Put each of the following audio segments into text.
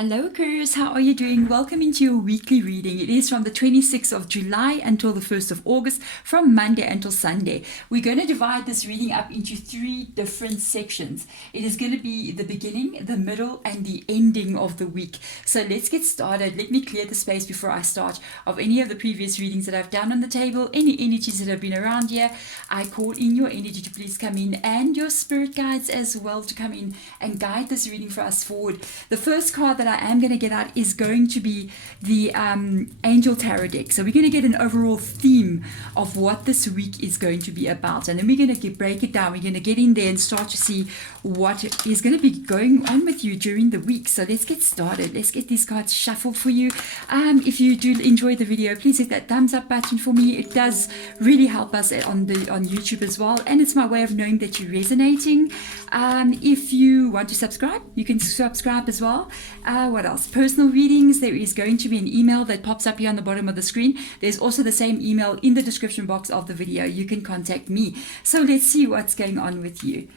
Hello Aquarius, how are you doing? Welcome into your weekly reading. It is from the 26th of July until the 1st of August, from Monday until Sunday. We're going to divide this reading up into three different sections. It is going to be the beginning, the middle, and the ending of the week. So let's get started. Let me clear the space before I start of any of the previous readings that I've done on the table, any energies that have been around here. I call in your energy to please come in, and your spirit guides as well to come in and guide this reading for us forward. The first card that I am going to get out is going to be the Angel Tarot deck. So we're going to get an overall theme of what this week is going to be about. And then we're going to break it down. We're going to get in there and start to see what is going to be going on with you during the week. So let's get started. Let's get these cards shuffled for you. If you do enjoy the video, please hit that thumbs up button for me. It does really help us on YouTube as well. And it's my way of knowing that you're resonating. If you want to subscribe, you can subscribe as well. What else? Personal readings. There is going to be an email that pops up here on the bottom of the screen. There's also the same email in the description box of the video. You can contact me. So let's see what's going on with you.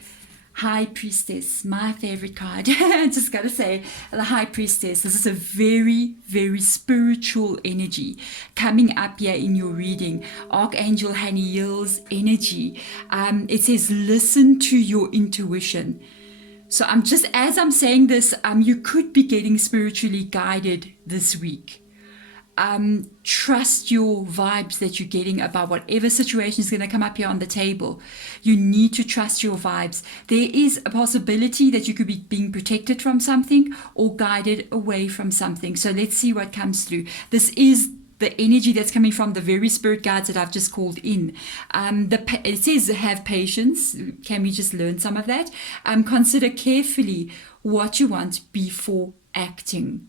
High Priestess, my favorite card. Just gotta say, the High Priestess. This is a very, very spiritual energy coming up here in your reading. Archangel Haniel's energy. It says, listen to your intuition. So as I'm saying this, you could be getting spiritually guided this week. Trust your vibes that you're getting about whatever situation is going to come up here on the table. You need to trust your vibes. There is a possibility that you could be being protected from something or guided away from something. So let's see what comes through. This is the energy that's coming from the very spirit guides that I've just called in. It says have patience. Can we just learn some of that? Consider carefully what you want before acting.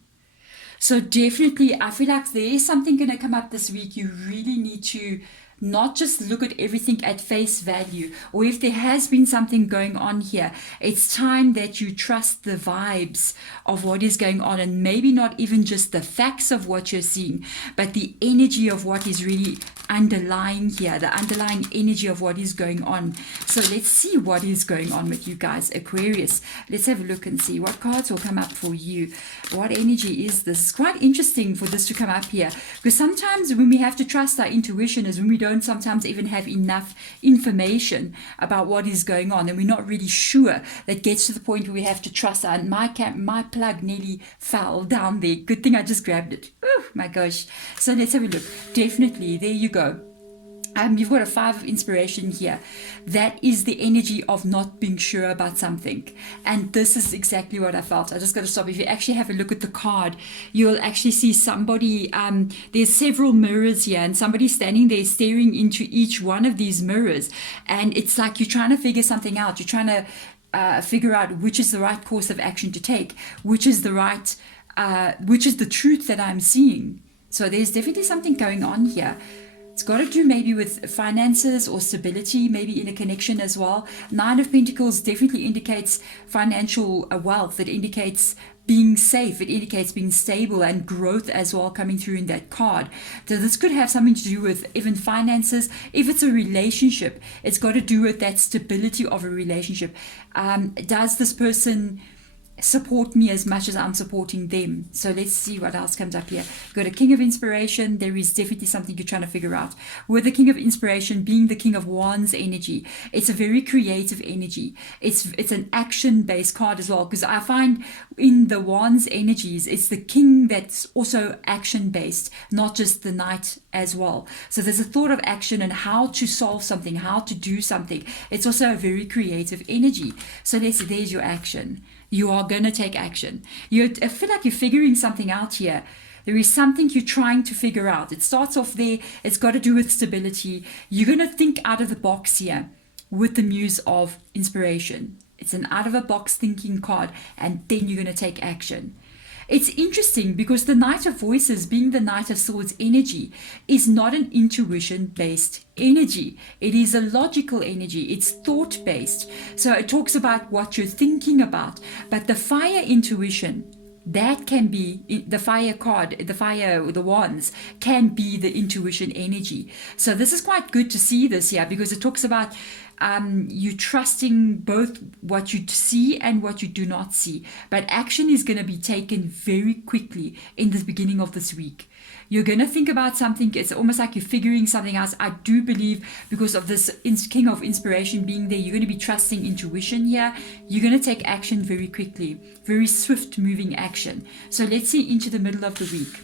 So definitely, I feel like there is something going to come up this week. You really need to not just look at everything at face value, or if there has been something going on here, it's time that you trust the vibes of what is going on, and maybe not even just the facts of what you're seeing, but the energy of what is really underlying here, the underlying energy of what is going on. So let's see what is going on with you guys, Aquarius. Let's have a look and see what cards will come up for you. What energy is this? It's quite interesting for this to come up here, because sometimes when we have to trust our intuition is when we don't sometimes even have enough information about what is going on, and we're not really sure. That gets to the point where we have to trust our, and my plug nearly fell down there. Good thing I just grabbed it. Oh my gosh. So let's have a look. Definitely, there you go. You've got a 5 of inspiration here. That is the energy of not being sure about something. And this is exactly what I felt. I just got to stop. If you actually have a look at the card, you'll actually see somebody, there's several mirrors here, and somebody standing there staring into each one of these mirrors. And it's like you're trying to figure something out. You're trying to figure out which is the right course of action to take, which is the right, which is the truth that I'm seeing. So there's definitely something going on here. It's got to do maybe with finances or stability, maybe in a connection as well. 9 of Pentacles definitely indicates financial wealth. It indicates being safe. It indicates being stable and growth as well coming through in that card. So this could have something to do with even finances. If it's a relationship, it's got to do with that stability of a relationship. Does this person support me as much as I'm supporting them? So let's see what else comes up here. We've got a King of Inspiration. There is definitely something you're trying to figure out. With the King of Inspiration being the King of Wands energy, it's a very creative energy. It's an action-based card as well, because I find in the Wands energies, it's the King that's also action-based, not just the Knight as well. So there's a thought of action and how to solve something, how to do something. It's also a very creative energy. So there's your action. You are going to take action. I feel like you're figuring something out here. There is something you're trying to figure out. It starts off there. It's got to do with stability. You're going to think out of the box here with the Muse of Inspiration. It's an out of a box thinking card, and then you're going to take action. It's interesting because the Knight of Voices, being the Knight of Swords energy, is not an intuition-based energy. It is a logical energy. It's thought-based. So it talks about what you're thinking about. But the fire intuition, that can be the fire card, the wands can be the intuition energy. So this is quite good to see this here, because it talks about You're trusting both what you see and what you do not see. But action is going to be taken very quickly in the beginning of this week. You're going to think about something. It's almost like you're figuring something out. I do believe because of this King of Inspiration being there, you're going to be trusting intuition here. You're going to take action very quickly, very swift moving action. So let's see into the middle of the week.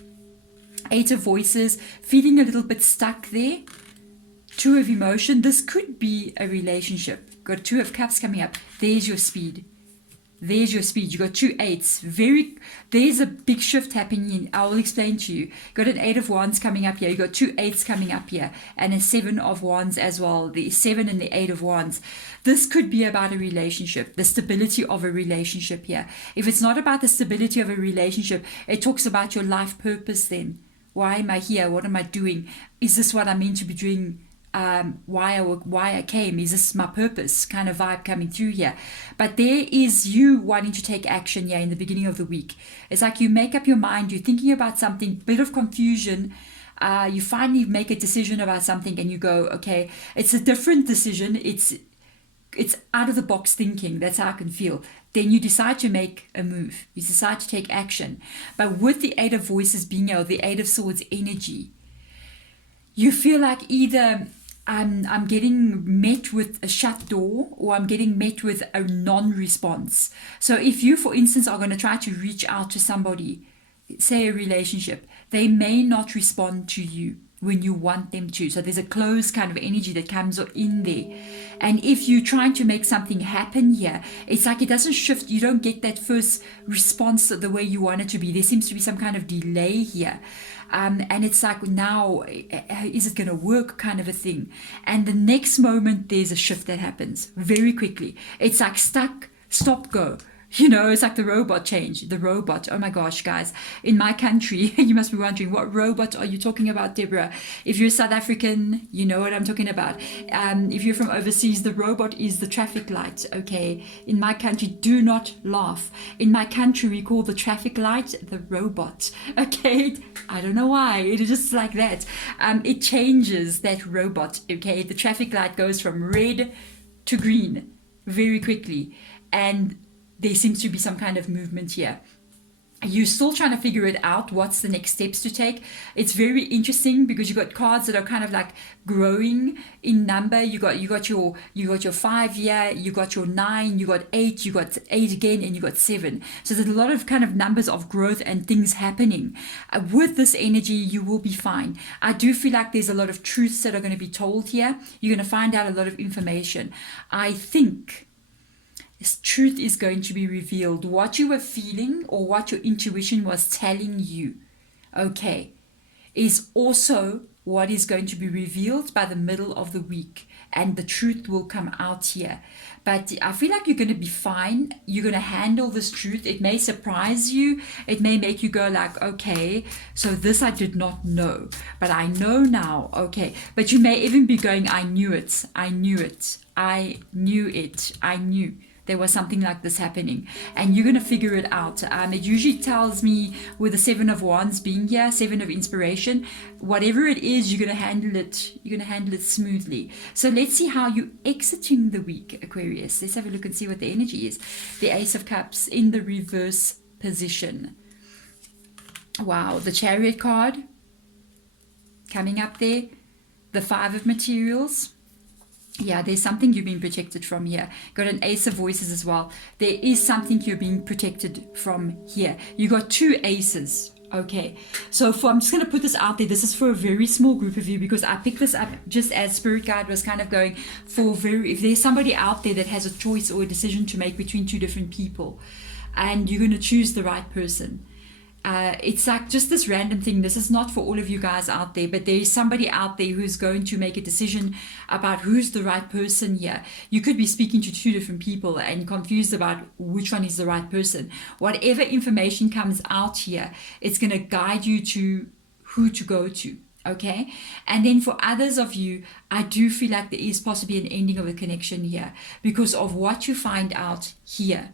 8 of Voices, feeling a little bit stuck there. 2 of Emotion, this could be a relationship. Got 2 of Cups coming up. There's your speed. There's your speed. You got 2 8s. There's a big shift happening. I will explain to you. Got an 8 of Wands coming up here. You got 2 8s coming up here, and a 7 of Wands as well. The 7 and the 8 of Wands. This could be about a relationship, the stability of a relationship here. If it's not about the stability of a relationship, it talks about your life purpose then. Why am I here? What am I doing? Is this what I'm meant to be doing? Why I came? Is this my purpose? Kind of vibe coming through here. But there is you wanting to take action here in the beginning of the week. It's like you make up your mind, you're thinking about something, bit of confusion. You finally make a decision about something and you go, okay, it's a different decision. It's out of the box thinking. That's how I can feel. Then you decide to make a move. You decide to take action. But with the 8 of Voices being here, the 8 of Swords energy, you feel like either I'm getting met with a shut door or I'm getting met with a non-response. So if you, for instance, are going to try to reach out to somebody, say a relationship, they may not respond to you when you want them to. So there's a closed kind of energy that comes in there. And if you're trying to make something happen here, it's like it doesn't shift. You don't get that first response the way you want it to be. There seems to be some kind of delay here. And it's like, now, is it going to work kind of a thing? And the next moment, there's a shift that happens very quickly. It's like stuck, stop, go. You know, it's like the robot change. The robot. Oh my gosh, guys. In my country, you must be wondering, what robot are you talking about, Deborah? If you're South African, you know what I'm talking about. If you're from overseas, the robot is the traffic light, okay? In my country, do not laugh. In my country, we call the traffic light the robot, okay? I don't know why. It is just like that. It changes that robot, okay? The traffic light goes from red to green very quickly. And there seems to be some kind of movement here. You're still trying to figure it out. What's the next steps to take? It's very interesting because you got cards that are kind of like growing in number. You got your 5 here, you got your 9, you got 8, you got 8 again, and you got 7. So there's a lot of kind of numbers of growth and things happening. With this energy, you will be fine. I do feel like there's a lot of truths that are going to be told here. You're going to find out a lot of information. I think this truth is going to be revealed. What you were feeling or what your intuition was telling you, okay, is also what is going to be revealed by the middle of the week. And the truth will come out here. But I feel like you're going to be fine. You're going to handle this truth. It may surprise you. It may make you go like, okay, so this I did not know. But I know now, okay. But you may even be going, I knew it. I knew it. I knew it. I knew there was something like this happening, and you're going to figure it out. It usually tells me with the 7 of Wands being here, 7 of Inspiration, whatever it is, you're going to handle it. You're going to handle it smoothly. So let's see how you're exiting the week, Aquarius. Let's have a look and see what the energy is. The Ace of Cups in the reverse position. Wow, the Chariot card coming up there. The 5 of Materials. Yeah, there's something you're being protected from here. Got an Ace of Voices as well. There is something you're being protected from here. You got 2 aces. Okay, so I'm just going to put this out there. This is for a very small group of you because I picked this up just as Spirit Guide was kind of going for if there's somebody out there that has a choice or a decision to make between 2 different people and you're going to choose the right person. It's like just this random thing. This is not for all of you guys out there, but there is somebody out there who's going to make a decision about who's the right person here. You could be speaking to 2 different people and confused about which one is the right person. Whatever information comes out here, it's going to guide you to who to go to. Okay, and then for others of you, I do feel like there is possibly an ending of a connection here because of what you find out here.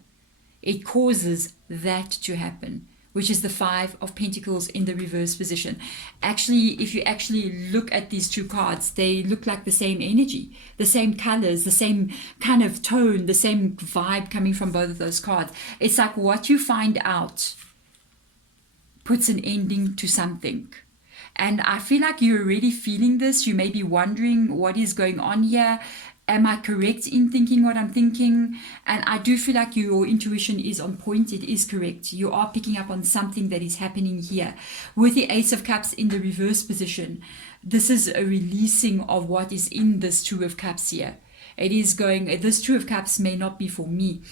It causes that to happen. which is the Five of Pentacles in the reverse position. Actually, if you actually look at these two cards, they look like the same energy, the same colors, the same kind of tone, the same vibe coming from both of those cards. It's like what you find out puts an ending to something. And I feel like you're already feeling this. You may be wondering what is going on here. Am I correct in thinking what I'm thinking? And I do feel like your intuition is on point. It is correct. You are picking up on something that is happening here. With the Ace of Cups in the reverse position, this is a releasing of what is in this Two of Cups here. It is going, this Two of Cups may not be for me.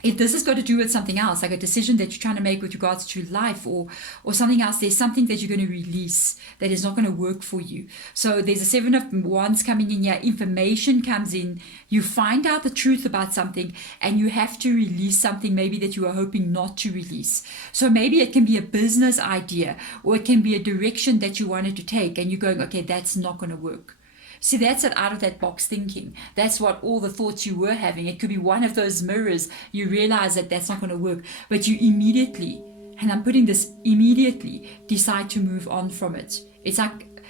If this has got to do with something else, like a decision that you're trying to make with regards to life or something else, there's something that you're going to release that is not going to work for you. So there's a Seven of Wands coming in here. Information comes in. You find out the truth about something and you have to release something maybe that you are hoping not to release. So maybe it can be a business idea or it can be a direction that you wanted to take and you're going, okay, that's not going to work. See, that's it, out of that box thinking. That's what all the thoughts you were having. It could be one of those mirrors. You realize that that's not going to work, but you immediately, and I'm putting this immediately, decide to move on from it. It's like,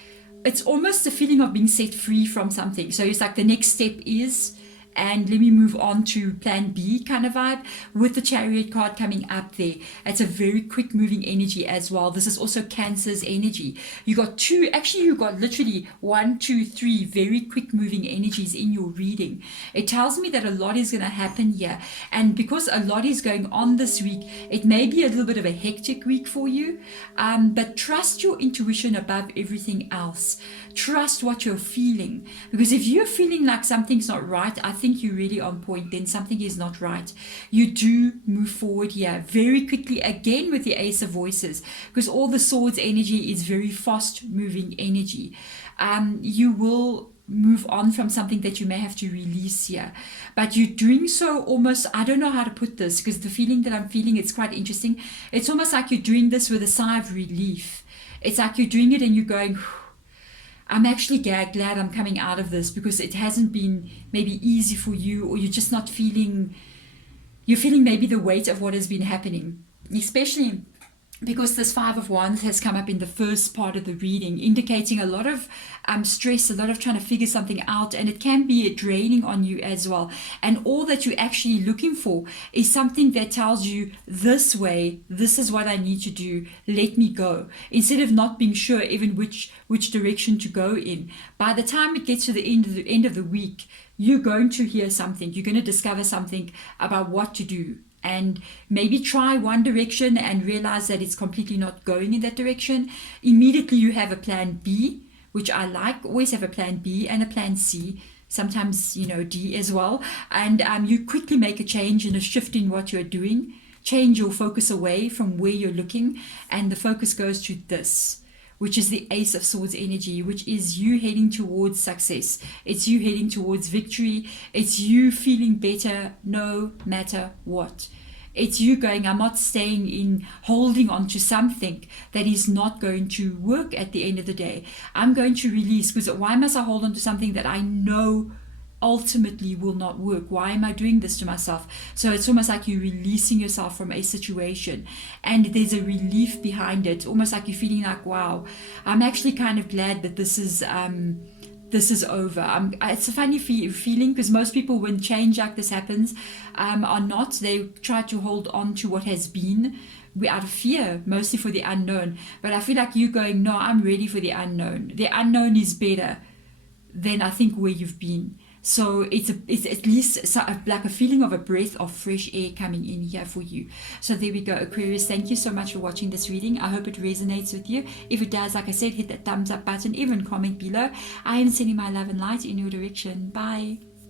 it's almost a feeling of being set free from something. So it's like the next step is, and let me move on to plan B kind of vibe with the Chariot card coming up there. It's a very quick moving energy as well. This is also Cancer's energy. You got two, actually you got literally 1, 2, 3 very quick moving energies in your reading. It tells me that a lot is going to happen here. And because a lot is going on this week, it may be a little bit of a hectic week for you. But trust your intuition above everything else. Trust what you're feeling. Because if you're feeling like something's not right, I think you're really on point, then something is not right. You do move forward here very quickly again with the Ace of Voices, because all the Swords energy is very fast moving energy. You will move on from something that you may have to release here, but you're doing so almost, I don't know how to put this, because the feeling that I'm feeling, it's quite interesting. It's almost like you're doing this with a sigh of relief. It's like you're doing it and you're going, I'm actually glad I'm coming out of this, because it hasn't been maybe easy for you, or you're just not feeling, you're feeling maybe the weight of what has been happening, especially because this Five of Wands has come up in the first part of the reading, indicating a lot of stress, a lot of trying to figure something out, and it can be draining on you as well. And all that you're actually looking for is something that tells you, this way, this is what I need to do, let me go, instead of not being sure even which direction to go in. By the time it gets to the end of the week, you're going to hear something, you're going to discover something about what to do. And maybe try one direction and realize that it's completely not going in that direction. Immediately you have a plan B, which I like. Always have a plan B and a plan C. Sometimes, D as well. And you quickly make a change and a shift in what you're doing. Change your focus away from where you're looking. And the focus goes to this, which is the Ace of Swords energy, which is you heading towards success. It's you heading towards victory. It's you feeling better no matter what. It's you going, I'm not staying in, holding on to something that is not going to work at the end of the day. I'm going to release, because why must I hold on to something that I know ultimately will not work? Why am I doing this to myself? So it's almost like you're releasing yourself from a situation, and there's a relief behind it, almost like you're feeling like, wow, I'm actually kind of glad that this is over. It's a funny feeling, because most people, when change like this happens, are not, they try to hold on to what has been. We're out of fear, mostly for the unknown. But I feel like you going, no, I'm ready for the unknown. The unknown is better than I think where you've been. So it's at least like a feeling of a breath of fresh air coming in here for you. So there we go, Aquarius. Thank you so much for watching this reading. I hope it resonates with you. If it does, like I said, hit that thumbs up button, even comment below. I am sending my love and light in your direction. Bye.